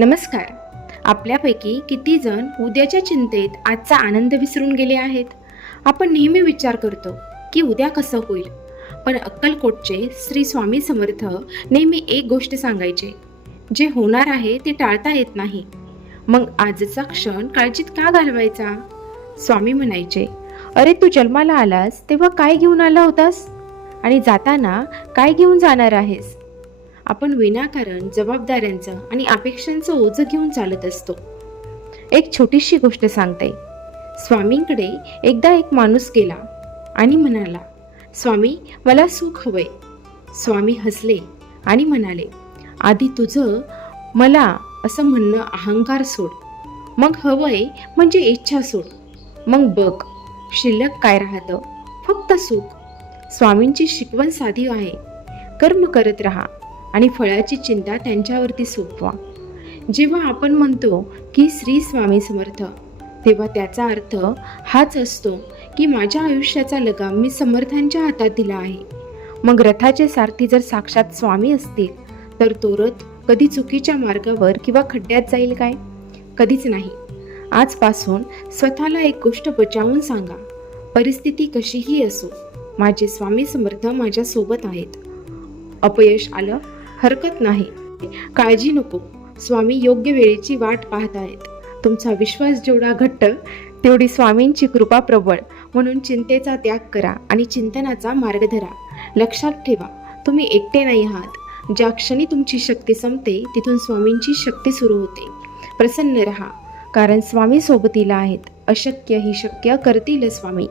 नमस्कार. आपल्यापैकी किती जण उद्याच्या चिंतेत आजचा आनंद विसरून गेले आहेत? आपण नेहमी विचार करतो की उद्या कसं होईल. पण अक्कलकोटचे श्री स्वामी समर्थ नेहमी एक गोष्ट सांगायचे, जे होणार आहे ते टाळता येत नाही. मग आजचा क्षण काळजीत का घालवायचा? स्वामी म्हणायचे, अरे तू जन्माला आलास तेव्हा काय घेऊन आला होतास आणि जाताना काय घेऊन जाणार आहेस? आपण विनाकारण जबाबदाऱ्यांचं आणि अपेक्षांचं ओझं घेऊन चालत असतो. एक छोटीशी गोष्ट सांगते. स्वामींकडे एकदा एक माणूस गेला आणि म्हणाला, स्वामी मला सुख हवंय. स्वामी हसले आणि म्हणाले, आधी तुझं मला असं म्हणणं अहंकार सोड, मग हवंय म्हणजे इच्छा सोड, मग बघ शिल्लक काय राहतं, फक्त सुख. स्वामींची शिकवण साधी आहे, कर्म करत राहा आणि फळाची चिंता त्यांच्यावरती सोपवा. जेव्हा आपण म्हणतो की श्री स्वामी समर्थ, तेव्हा त्याचा अर्थ हाच असतो की माझ्या आयुष्याचा लगाम मी समर्थांच्या हातात दिला आहे. मग रथाचे सारथी जर साक्षात स्वामी असतील तर तो रथ कधी चुकीच्या मार्गावर किंवा खड्ड्यात जाईल काय? कधीच नाही. आजपासून स्वतःला एक गोष्ट बचावून सांगा, परिस्थिती कशीही असो, माझे स्वामी समर्थ माझ्यासोबत आहेत. अपयश आलं हरकत नाही, काळजी नको, स्वामी योग्य वेळेची वाट पाहत आहेत. तुमचा विश्वास जेवढा घट्ट तेवढी स्वामींची कृपा प्रबळ. म्हणून चिंतेचा त्याग करा आणि चिंतनाचा मार्ग धरा. लक्षात ठेवा, तुम्ही एकटे नाही आहात. ज्या क्षणी तुमची शक्ती संपते तिथून स्वामींची शक्ती सुरू होते. प्रसन्न रहा, कारण स्वामी सोबतीला आहेत. अशक्य ही शक्य करतील स्वामी.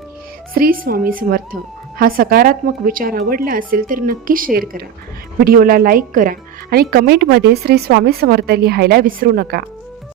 श्री स्वामी समर्थ. हा सकारात्मक विचार आवडला असेल तर नक्की शेअर करा, व्हिडिओला लाईक करा आणि कमेंटमध्ये श्री स्वामी समर्थ लिहायला विसरू नका.